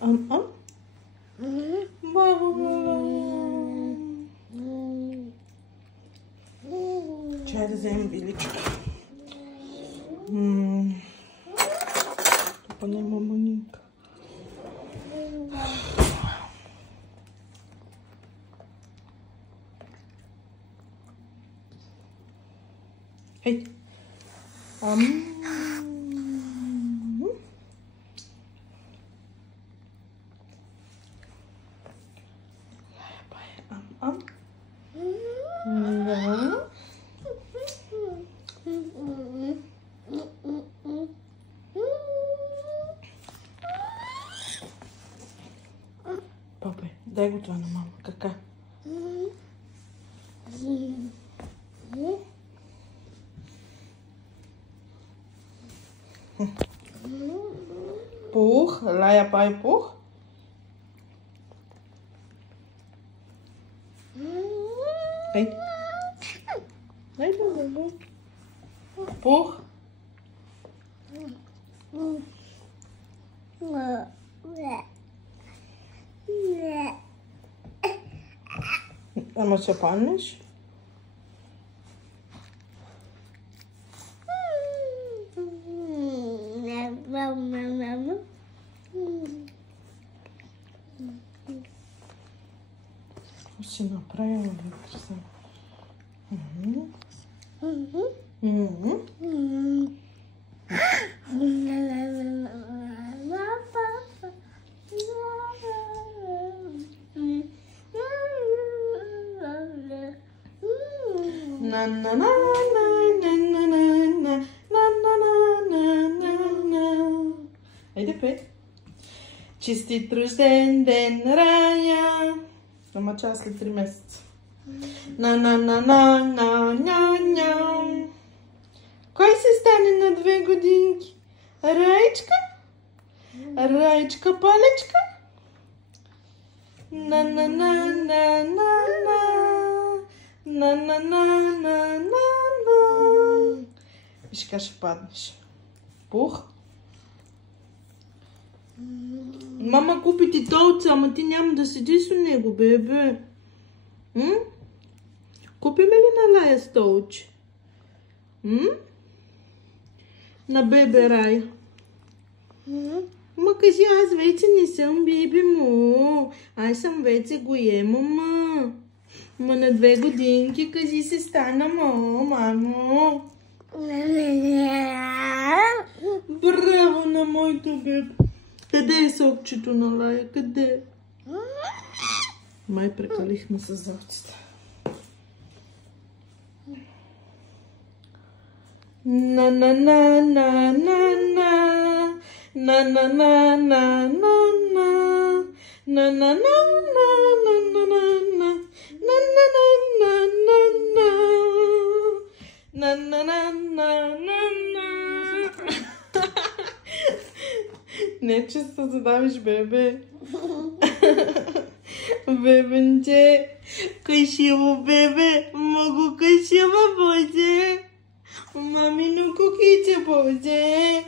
Ам. Чай да вземем виличка. Тупа няма манинка. Ей! Папе, дай го това на мама. Кака? Пух, лая пай пух. Ей. Дай бабу. Пух. Ама се панеш? Какво си направила, бе, краса? Айде, пей. Честит рожден ден, Рая! Ама чак след 3 месеца. Кой се стане на 2 годинки? Раечка? Раечка палечка? Виж как ще паднеш. Пух. Мама купи ти толце, ама ти няма да седиш с него, бебе. Купиме ли на Лая столче? На бебе Рай. Ма кажи, аз вече не съм бебе му. Аз съм вече гоема, ма. Ма на 2 годинки, кажи се стана, мамо. Браво на моето бебе. Къде е сокчето на Лая? Къде? Май прекалихме с зовците. Не, че се задавиш, бебе. Бебенче, красиво бебе, много красиво, Боже. Мамино кукиче, Боже.